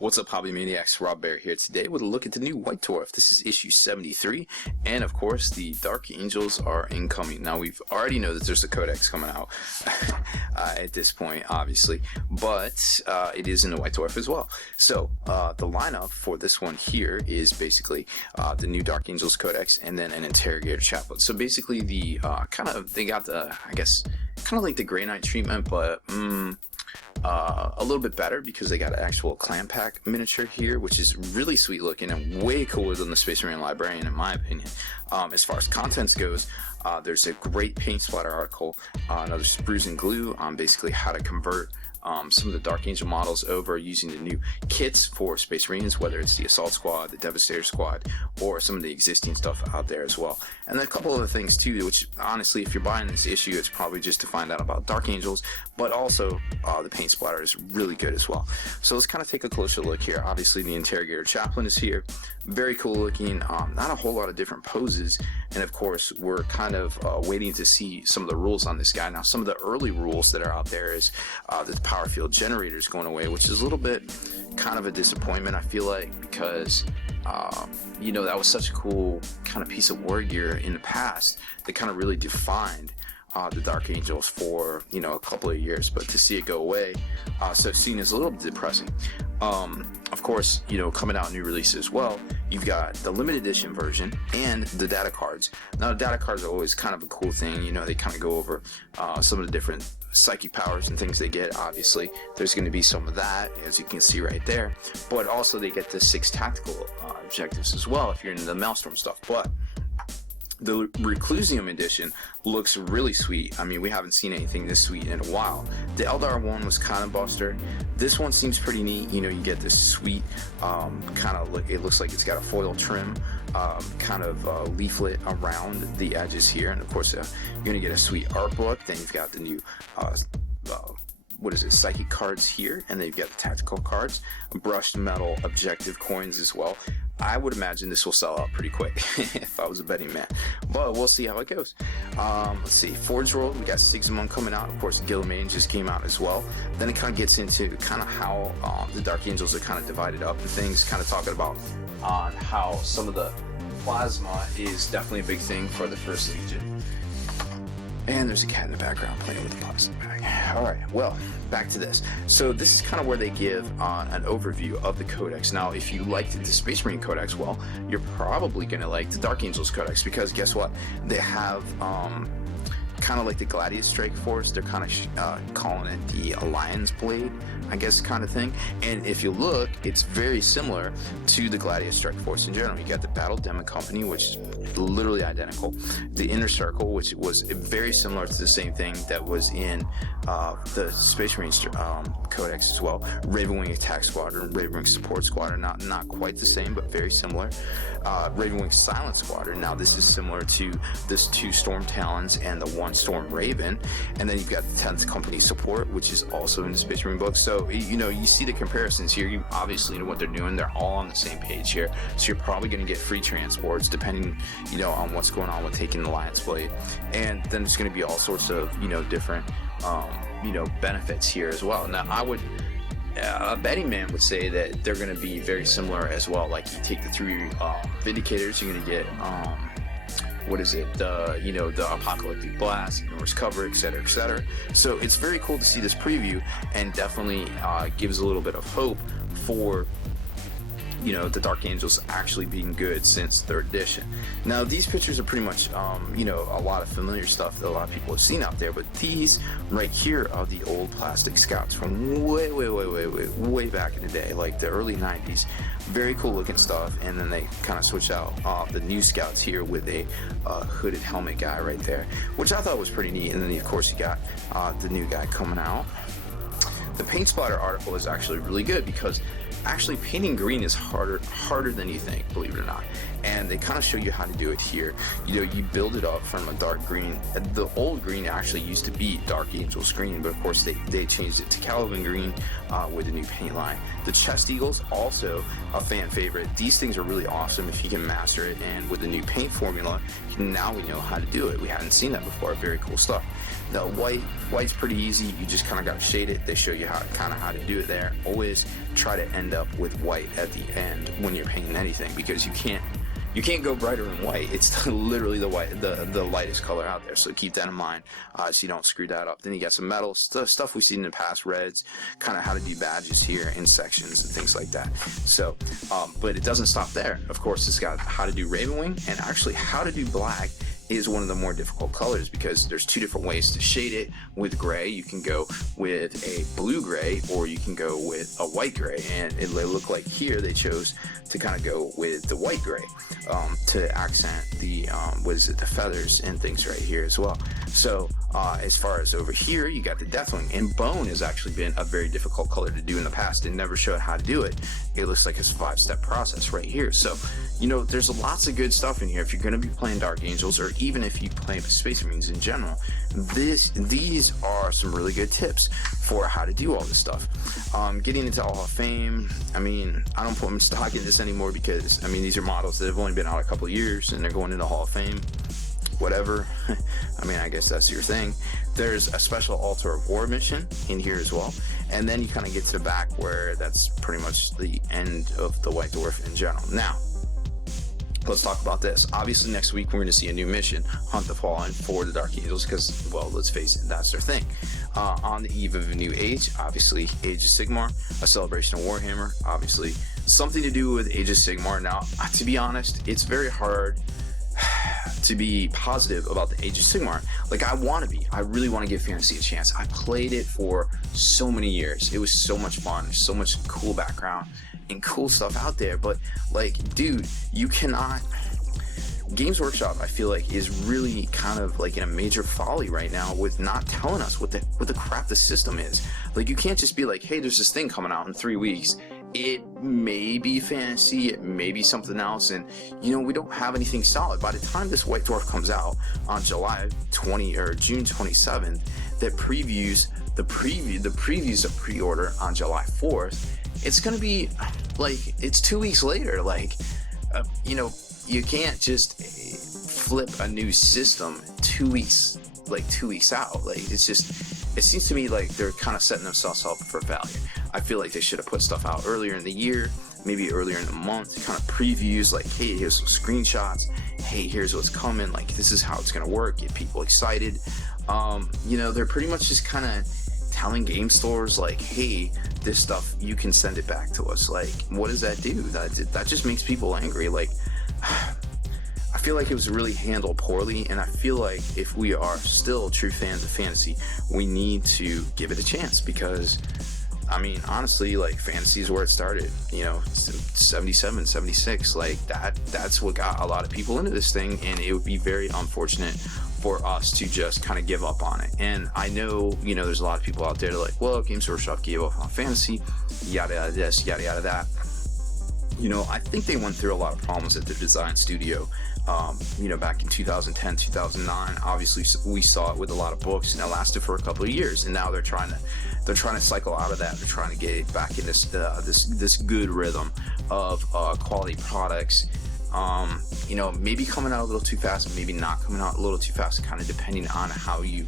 What's up, Hobby Maniacs? Rob Bear here today with a look at the new White Dwarf. This is issue 73, and of course, the Dark Angels are incoming. Now, we've already know that there's a Codex coming out at this point, obviously, but it is in the White Dwarf as well. So, the lineup for this one here is basically the new Dark Angels Codex and then an Interrogator Chaplet. So, basically, the they got the, I guess, kind of like the Grey Knight treatment, but a little bit better because they got an actual clan pack miniature here, which is really sweet looking and way cooler than the Space Marine Librarian in my opinion. As far as contents goes, there's a great paint splatter article, another sprues and glue on basically how to convert some of the Dark Angel models over using the new kits for Space Marines, whether it's the Assault Squad, the Devastator Squad, or some of the existing stuff out there as well. And then a couple other things too, which honestly, if you're buying this issue, it's probably just to find out about Dark Angels, but also the paint splatter is really good as well. So let's kind of take a closer look here. Obviously, the Interrogator Chaplain is here. Very cool looking, not a whole lot of different poses, and of course, we're kind of waiting to see some of the rules on this guy. Now, some of the early rules that are out there is the power field generator is going away, which is a little bit kind of a disappointment, I feel like, because you know, that was such a cool kind of piece of war gear in the past that kind of really defined the Dark Angels for, you know, a couple of years, but to see it go away so soon is a little bit depressing. Of course, you know, coming out new releases as well, you've got the limited edition version and the data cards. Now, the data cards are always kind of a cool thing, you know, they kind of go over some of the different psychic powers and things they get. Obviously, there's going to be some of that, as you can see right there, but also they get the 6 tactical objectives as well if you're into the Maelstrom stuff. But the Reclusium edition looks really sweet. I mean, we haven't seen anything this sweet in a while. The Eldar one was kind of buster. This one seems pretty neat. You know, you get this sweet kind of look. It looks like it's got a foil trim, kind of leaflet around the edges here, and of course, you're gonna get a sweet art book. Then you've got the new what is it, psychic cards here, and then you've got the tactical cards, brushed metal objective coins as well. I would imagine this will sell out pretty quick if I was a betting man, but we'll see how it goes. Let's see, Forge World, we got Sigmund coming out. Of course, Guilliman just came out as well. Then it kind of gets into kind of how the Dark Angels are kind of divided up and things, kind of talking about on how some of the plasma is definitely a big thing for the First Legion. And there's a cat in the background playing with the plastic bag. Alright, well, back to this. So this is kind of where they give an overview of the Codex. Now, if you liked the Space Marine Codex, well, you're probably going to like the Dark Angels Codex, because guess what? They have kind of like the Gladius Strike Force. They're kind of calling it the Alliance Blade, I guess, kind of thing. And if you look, it's very similar to the Gladius Strike Force in general. You got the Battle Demon Company, which is literally identical. The Inner Circle, which was very similar to the same thing that was in the Space Marine Codex as well. Ravenwing Attack Squadron, Ravenwing Support Squadron, not quite the same, but very similar. Ravenwing Silent Squadron. Now, this is similar to this 2 Storm Talons and the 1 Storm Raven. And then you've got the 10th Company Support, which is also in the Space Marine book. So, you know, you see the comparisons here. You obviously know what they're doing. They're all on the same page here. So you're probably going to get free transports, depending, you know, on what's going on with taking the Alliance Blade. And then there's going to be all sorts of, you know, different, you know, benefits here as well. Now, I would, a betting man would say that they're going to be very similar as well. Like, you take the 3 Vindicators, you're going to get, what is it, the, you know, the Apocalyptic Blast, Norse Cover, etc., etc. So it's very cool to see this preview, and definitely gives a little bit of hope for, you know, the Dark Angels actually being good since 3rd edition. Now, these pictures are pretty much, you know, a lot of familiar stuff that a lot of people have seen out there, but these right here are the old plastic scouts from way back in the day, like the early 90s. Very cool looking stuff, and then they kind of switch out the new scouts here with a hooded helmet guy right there, which I thought was pretty neat. And then, of course, you got the new guy coming out. The paint splatter article is actually really good, because actually painting green is harder than you think, believe it or not. And they kind of show you how to do it here. You know, you build it up from a dark green. The old green actually used to be Dark Angels green, but of course they changed it to Calvin green with the new paint line. The Chest Eagles, also a fan favorite. These things are really awesome if you can master it, and with the new paint formula, now we know how to do it. We hadn't seen that before. Very cool stuff. The white's pretty easy. You just kind of got to shade it. They show you how to do it there. Always try to end end up with white at the end when you're painting anything, because you can't go brighter than white. It's literally the lightest color out there. So keep that in mind, so you don't screw that up. Then you got some metal stuff we've seen in the past, reds, kind of how to do badges here in sections and things like that. So, but it doesn't stop there. Of course, it's got how to do Ravenwing, and actually how to do black is one of the more difficult colors, because there's two different ways to shade it. With gray, you can go with a blue gray, or you can go with a white gray, and it looked like here they chose to kind of go with the white gray to accent the the feathers and things right here as well. So as far as over here, you got the Deathwing, and bone has actually been a very difficult color to do in the past. It never showed how to do it. It looks like it's a 5-step process right here. So there's lots of good stuff in here if you're going to be playing Dark Angels, or even if you play Space Marines in general. These are some really good tips for how to do all this stuff. Getting into Hall of Fame, I mean, I don't put much stock in this anymore, because I mean, these are models that have only been out a couple of years and they're going into Hall of Fame. Whatever. I mean, I guess that's your thing. There's a special Altar of War mission in here as well, and then you kind of get to the back where that's pretty much the end of the White Dwarf in general. Now, let's talk about this. Obviously, next week we're going to see a new mission, Hunt the Fallen, for the Dark Angels, because, well, let's face it, that's their thing. On the eve of a new age, obviously, Age of Sigmar, a celebration of Warhammer, obviously, something to do with Age of Sigmar. Now, to be honest, it's very hard to be positive about the Age of Sigmar. Like, I really want to give Fantasy a chance. I played it for so many years. It was so much fun. There's so much cool background and cool stuff out there, but like, dude, you cannot. Games Workshop, I feel like, is really kind of like in a major folly right now with not telling us what the crap the system is. Like, you can't just be like, hey, there's this thing coming out in 3 weeks. It may be fantasy, it may be something else, and we don't have anything solid. By the time this White Dwarf comes out on July 20 or June 27th, that previews the previews of pre-order on July 4th, it's gonna be like, it's 2 weeks later. Like, you can't just flip a new system 2 weeks out. Like, it seems to me like they're kind of setting themselves up for failure. I feel like they should have put stuff out earlier in the year, maybe earlier in the month, kind of previews, like, hey, here's some screenshots, hey, here's what's coming, like, this is how it's gonna work, get people excited. They're pretty much just kind of telling game stores, like, hey, this stuff, you can send it back to us. Like, what does that do? That just makes people angry. Like, I feel like it was really handled poorly, and I feel like if we are still true fans of fantasy, we need to give it a chance, because I mean, honestly, like, fantasy is where it started, 77, 76, like, that's what got a lot of people into this thing, and it would be very unfortunate for us to just kind of give up on it. And I know, there's a lot of people out there that are like, well, Games Workshop gave up on fantasy, yada yada this, yada yada that. I think they went through a lot of problems at their design studio, back in 2010, 2009. Obviously, we saw it with a lot of books, and it lasted for a couple of years, and now they're trying to cycle out of that. They're trying to get back in this good rhythm of quality products. Maybe coming out a little too fast, maybe not coming out a little too fast, kind of depending on how you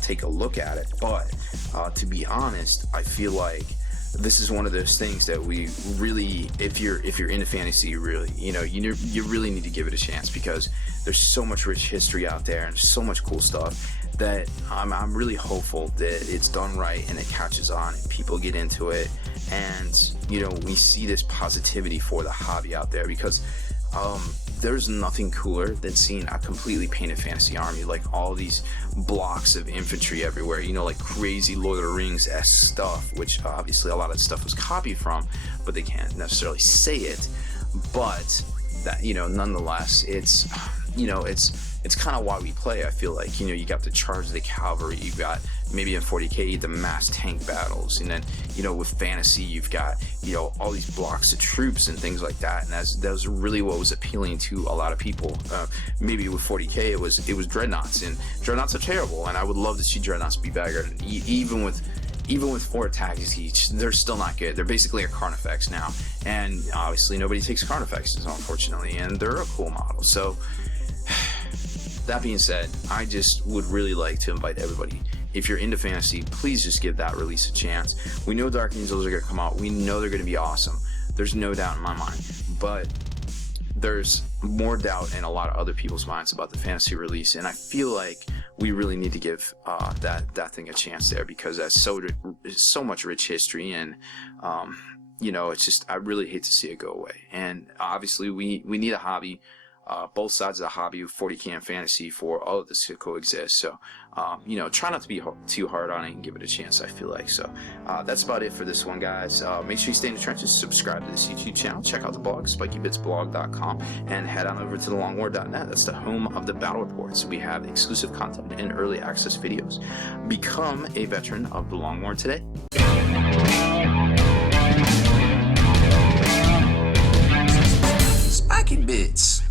take a look at it. But to be honest, I feel like this is one of those things that we really, if you're into fantasy, you really need to give it a chance, because there's so much rich history out there and so much cool stuff that I'm really hopeful that it's done right and it catches on and people get into it, and we see this positivity for the hobby out there, because there's nothing cooler than seeing a completely painted fantasy army, like all these blocks of infantry everywhere, like crazy Lord of the Rings-esque stuff, which obviously a lot of stuff was copied from, but they can't necessarily say it. But that, nonetheless, it's kind of why we play. I feel like, you got the charge of the cavalry, you got maybe in 40k the mass tank battles, and then with fantasy you've got all these blocks of troops and things like that, and that was really what was appealing to a lot of people. Maybe with 40k it was dreadnoughts, and dreadnoughts are terrible, and I would love to see dreadnoughts be better. Even with 4 attacks each, they're still not good. They're basically a Carnifex now, and obviously nobody takes Carnifexes, unfortunately, and they're a cool model. So that being said, I just would really like to invite everybody if you're into fantasy, please just give that release a chance. We know Dark Angels are going to come out. We know they're going to be awesome. There's no doubt in my mind. But there's more doubt in a lot of other people's minds about the fantasy release, and I feel like we really need to give that thing a chance there, because that's so much rich history, and you know, it's just, I really hate to see it go away. And obviously we need a hobby, both sides of the hobby of 40k and fantasy, for all of this to coexist. So you know, try not to be too hard on it and give it a chance, I feel like. So that's about it for this one, guys. Make sure you stay in the trenches, subscribe to this YouTube channel, check out the blog, spikybitsblog.com, and head on over to thelongwar.net. That's the home of the battle reports. We have exclusive content and early access videos. Become a veteran of the Long War today. Spiky Bits.